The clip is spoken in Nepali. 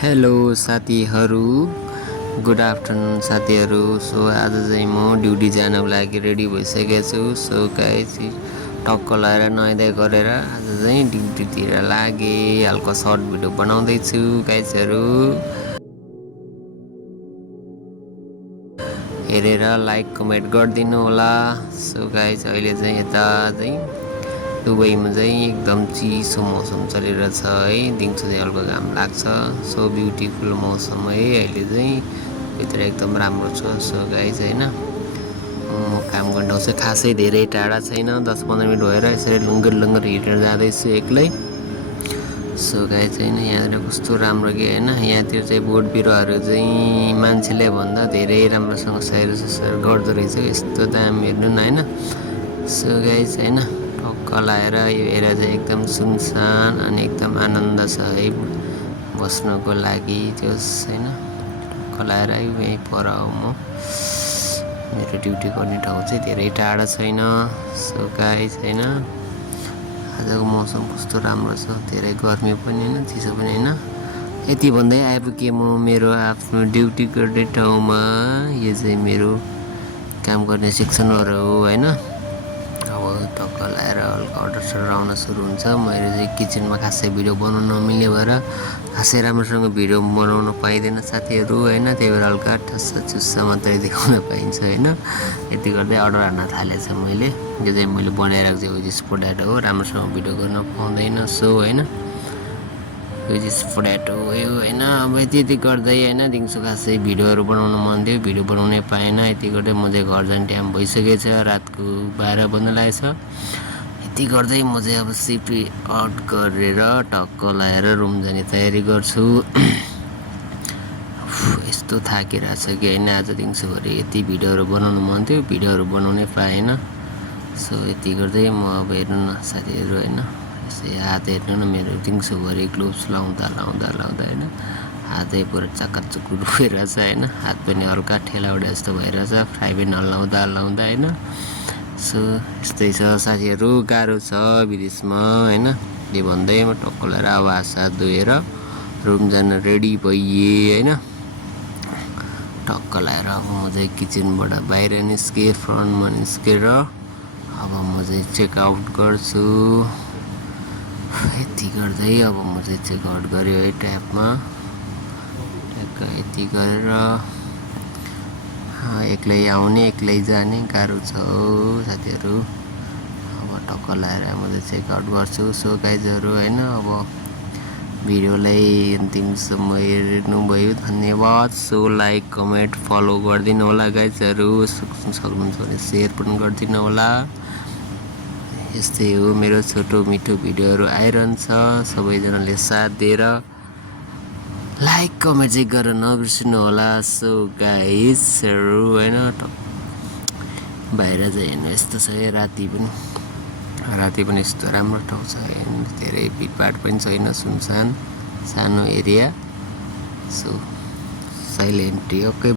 हेलो साथीहरू, गुड आफ्टरनुन साथीहरू। सो आज चाहिँ म ड्युटी जानको लागि रेडी भइसकेको छु। सो गाइस टक्क लगाएर नुहाइधुवाइ गरेर आज चाहिँ ड्युटीतिर लागेँ। हल्का सर्ट भिडियो बनाउँदैछु गाइसहरू, हेरेर लाइक कमेन्ट गरिदिनु होला। सो गाइस अहिले चाहिँ यता चाहिँ दुबईमा चाहिँ एकदम चिसो मौसम चलिरहेछ है। दिउँसो चाहिँ हल्का घाम लाग्छ। सो ब्युटिफुल मौसम है अहिले चाहिँ, भित्र एकदम राम्रो छ। सो गाइस होइन, म काम गर्ने ठाउँ चाहिँ खासै धेरै टाढा छैन, 10-15 मिनट भएर यसरी लुङ्गर हिँडेर जाँदैछु एक्लै। सो गाइस होइन, यहाँनिर कस्तो राम्रो कि होइन, यहाँतिर चाहिँ बोट बिरुवाहरू चाहिँ मान्छेले भन्दा धेरै राम्रोसँग स्याहार गर्दो रहेछ। यस्तो दाम हेर्नु न होइन। सो गाइस होइन, टक्क लाएर यो एरिया चाहिँ एकदम सुनसान अनि एकदम आनन्द छ है बस्नको लागि। त्यो होइन टक्क लाएर यहीँ पर हो म, मेरो ड्युटी गर्ने ठाउँ चाहिँ धेरै टाढा छैन। सो गाइस होइन, आजको मौसम कस्तो राम्रो छ, धेरै गर्मी पनि होइन चिसो पनि होइन। यति भन्दै आइपुगेँ म मेरो आफ्नो ड्युटी गर्ने ठाउँमा। यो चाहिँ मेरो काम गर्ने सेक्सनहरू हो होइन। अब टक्क लगाएर हल्का अर्डर आउन सुरु हुन्छ। मैले चाहिँ किचनमा खासै भिडियो बनाउन नमिल्ने भएर खासै राम्रोसँग भिडियो बनाउन पाइँदैन साथीहरू होइन। त्यही भएर हल्का ठस्सा चुस्सा मात्रै देखाउन पाइन्छ होइन। यति गर्दै अर्डर हान्न थालेछ मैले। यो चाहिँ मैले बनाइरहेको चाहिँ वेजिस पोट्याटो हो, राम्रोसँग भिडियो गर्न पाउँदैन। सो होइन, वेजिस पोट्याटो हो यो होइन। अब यति गर्दै होइन, दिउँसो खासै भिडियोहरू बनाउन मन थियो, भिडियो बनाउनै पाएन। यति गर्दै म चाहिँ घर जाने टाइम भइसकेछ, रातको 12 बज्न लागेछ। यति गर्दै म चाहिँ अब सिपी आउट गरेर टक्क लगाएर रुम जाने तयारी गर्छु। यस्तो थाकिरहेछ कि होइन, आज दिउँसोभरि यति भिडियोहरू बनाउनु मन थियो, भिडियोहरू बनाउनै पाएन। सो यति गर्दै म अब हेर्नु न साथीहरू होइन, यसै हात हेर्नु न मेरो, दिउँसोभरि ग्लोभ्स लाउँदा होइन हातै पुरा चक्काचुक्क रुइरहेछ होइन। हात पनि हल्का ठेला उडे जस्तो भइरहेछ, फ्राई प्यान हल्लाउँदा होइन। सो यस्तै छ साथीहरू, गाह्रो छ विदेशमा होइन। यो भन्दै म टक्क लगाएर अब हात साथ धोएर रुम जान रेडी भइएँ होइन। टक्क लगाएर अब म चाहिँ किचनबाट बाहिर निस्केँ, फ्रन्टमा निस्केर अब म चाहिँ चेकआउट गर्छु। यति गर्दै अब म चाहिँ चेकआउट गरेँ है ट्याबमा। यति गरेर एक्लै आउने एक्लै जाने गाह्रो छ हो साथीहरू। अब टक्क लगाएर म चाहिँ चेकआउट गर्छु। सो गाइजहरू होइन, अब भिडियोलाई अन्तिमसम्म हेर्नुभयो धन्यवाद। सो लाइक कमेन्ट फलो गरिदिनु होला गाइजहरू, सक्नुहुन्छ भने सेयर पनि गरिदिनु होला। यस्तै हो, मेरो छोटो मिठो भिडियोहरू आइरहन्छ, सबैजनाले साथ दिएर लाइक कमेन्ट चाहिँ गरेर नबिर्सिनु होला। सो गाइसहरू होइन, बाहिर चाहिँ हेर्नु यस्तो छ है, राति पनि यस्तो राम्रो ठाउँ छ, धेरै भिडभाड पनि छैन, सुनसान सानो एरिया। So silent okay.